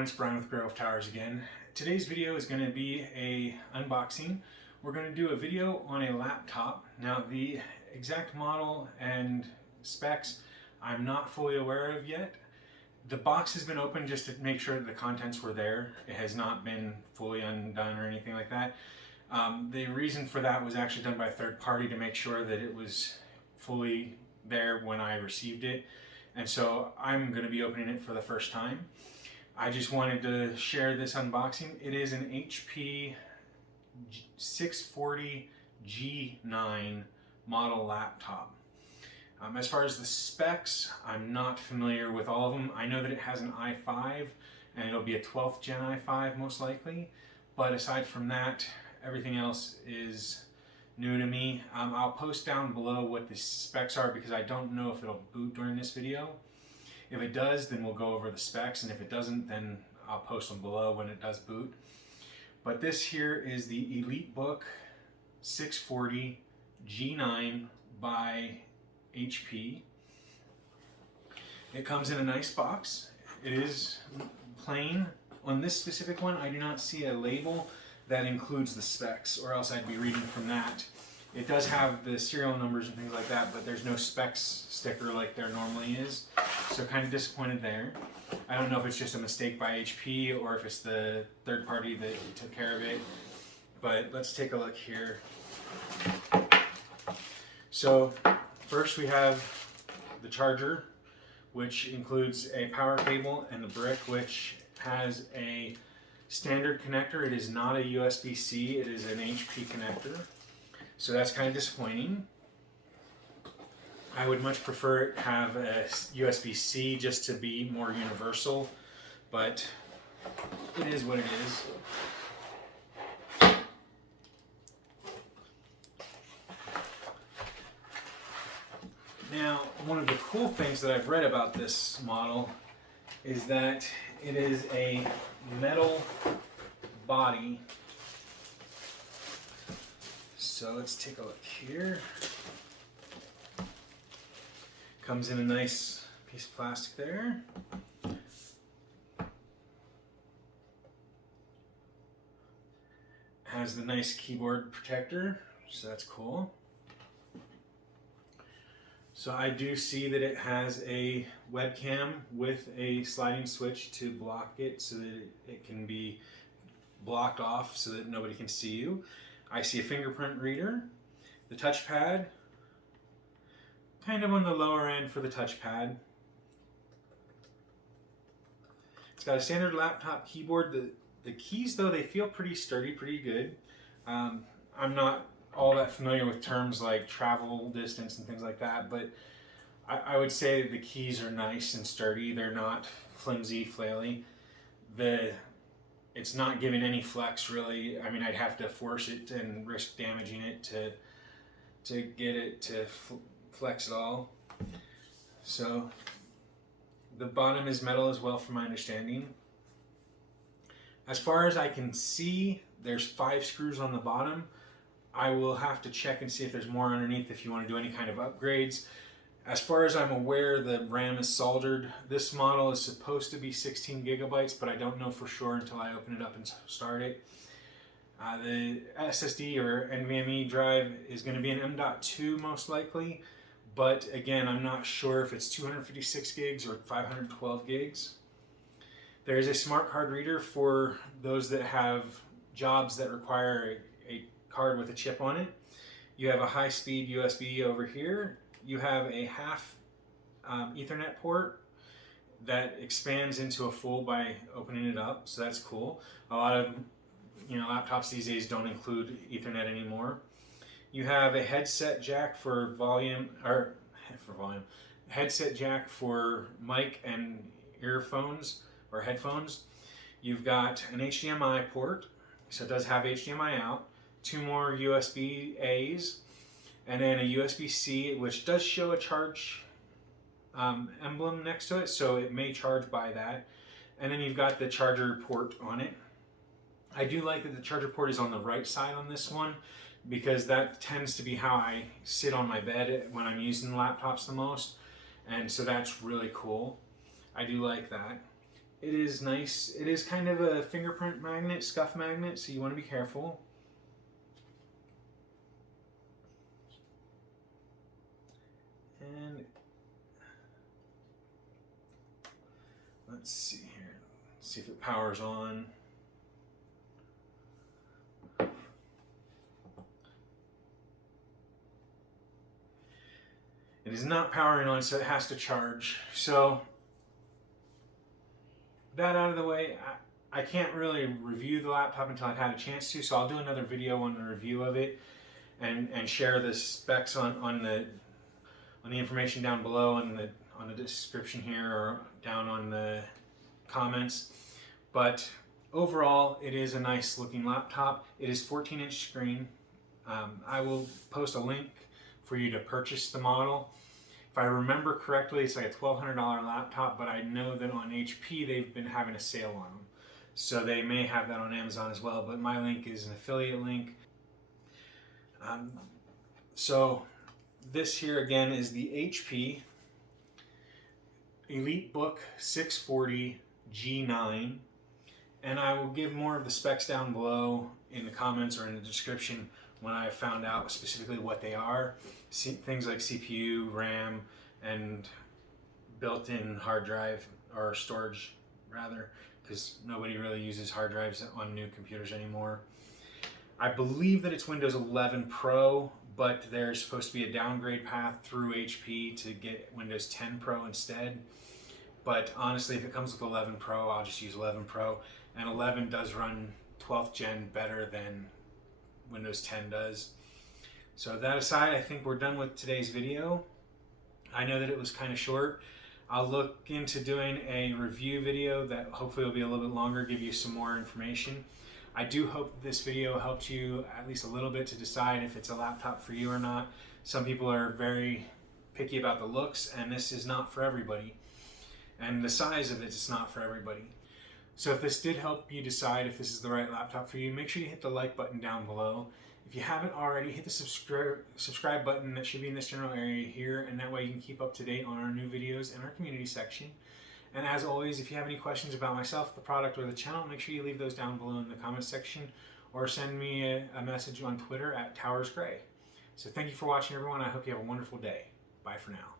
everyone, it's Brian with GreyWolf Towers again. Today's video is going to be a unboxing. We're going to do a video on a laptop. Now the exact model and specs I'm not fully aware of yet. The box has been opened just to make sure that the contents were there. It has not been fully undone or anything like that. The reason for that was actually done by a third party to make sure that it was fully there when I received it. And so I'm going to be opening it for the first time. I just wanted to share this unboxing. It is an HP 640 G9 model laptop. As far as the specs, I'm not familiar with all of them. I know that it has an i5 and it'll be a 12th gen i5 most likely. But aside from that, everything else is new to me. I'll post down below what the specs are because I don't know if it'll boot during this video. If it does, then we'll go over the specs, and if it doesn't, then I'll post them below when it does boot. But this here is the EliteBook 640 G9 by HP. It comes in a nice box. It is plain. On this specific one, I do not see a label that includes the specs, or else I'd be reading from that. It does have the serial numbers and things like that, but there's no specs sticker like there normally is. So kind of disappointed there. I don't know if it's just a mistake by HP or if it's the third party that took care of it. But let's take a look here. So first we have the charger, which includes a power cable, and the brick, which has a standard connector. It is not a USB-C, it is an HP connector. So that's kind of disappointing. I would much prefer it have a USB-C just to be more universal, but it is what it is. Now, one of the cool things that I've read about this model is that it is a metal body. So let's take a look here. Comes in a nice piece of plastic there. Has the nice keyboard protector, so that's cool. So I do see that it has a webcam with a sliding switch to block it so that it can be blocked off so that nobody can see you. I see a fingerprint reader, the touchpad, kind of on the lower end for the touchpad. It's got a standard laptop keyboard. The keys, though, they feel pretty sturdy, pretty good. I'm not all that familiar with terms like travel distance and things like that, but I would say the keys are nice and sturdy. They're not flimsy, flaily. It's not giving any flex, really. I mean, I'd have to force it and risk damaging it to get it to flex at all. So the bottom is metal as well, from my understanding. As far as I can see, there's 5 screws on the bottom. I will have to check and see if there's more underneath if you want to do any kind of upgrades. As far as I'm aware, the RAM is soldered. This model is supposed to be 16 gigabytes, but I don't know for sure until I open it up and start it. The SSD or NVMe drive is going to be an M.2 most likely, but again, I'm not sure if it's 256 gigs or 512 gigs. There is a smart card reader for those that have jobs that require a card with a chip on it. You have a high-speed USB over here. You have a half Ethernet port that expands into a full by opening it up, so that's cool. A lot of laptops these days don't include Ethernet anymore. You have a headset jack for headset jack for mic and earphones or headphones. You've got an HDMI port, so it does have HDMI out. 2 more USB A's, and then a USB-C, which does show a charge emblem next to it, so it may charge by that. And then you've got the charger port on it. I do like that the charger port is on the right side on this one, because that tends to be how I sit on my bed when I'm using laptops the most, and so that's really cool. I do like that. it is nice. It is kind of a fingerprint magnet, scuff magnet, so you want to be careful. And let's see here. See if it powers on. It is not powering on, so it has to charge. So that out of the way, I can't really review the laptop until I've had a chance to, so I'll do another video on the review of it and share the specs on the information down below on the description here or down on the comments. But overall, it is a nice looking laptop. It is 14-inch screen. I will post a link for you to purchase the model. If I remember correctly, it's like a $1,200 laptop, but I know that on HP they've been having a sale on them. So they may have that on Amazon as well, but my link is an affiliate link. So this here again is the HP EliteBook 640 G9, and I will give more of the specs down below in the comments or in the description when I found out specifically what they are. Things like CPU, RAM, and built-in hard drive, or storage rather, because nobody really uses hard drives on new computers anymore. I believe that it's Windows 11 Pro, but there's supposed to be a downgrade path through HP to get Windows 10 Pro instead. But honestly, if it comes with 11 Pro, I'll just use 11 Pro. And 11 does run 12th gen better than Windows 10 does. So that aside, I think we're done with today's video. I know that it was kind of short. I'll look into doing a review video that hopefully will be a little bit longer, give you some more information. I do hope this video helped you at least a little bit to decide if it's a laptop for you or not. Some people are very picky about the looks, and this is not for everybody. And the size of it's not for everybody. So if this did help you decide if this is the right laptop for you, make sure you hit the like button down below. If you haven't already, hit the subscribe button that should be in this general area here, and that way you can keep up to date on our new videos in our community section. And as always, if you have any questions about myself, the product, or the channel, make sure you leave those down below in the comments section, or send me a message on Twitter at TowersGrey. So thank you for watching, everyone. I hope you have a wonderful day. Bye for now.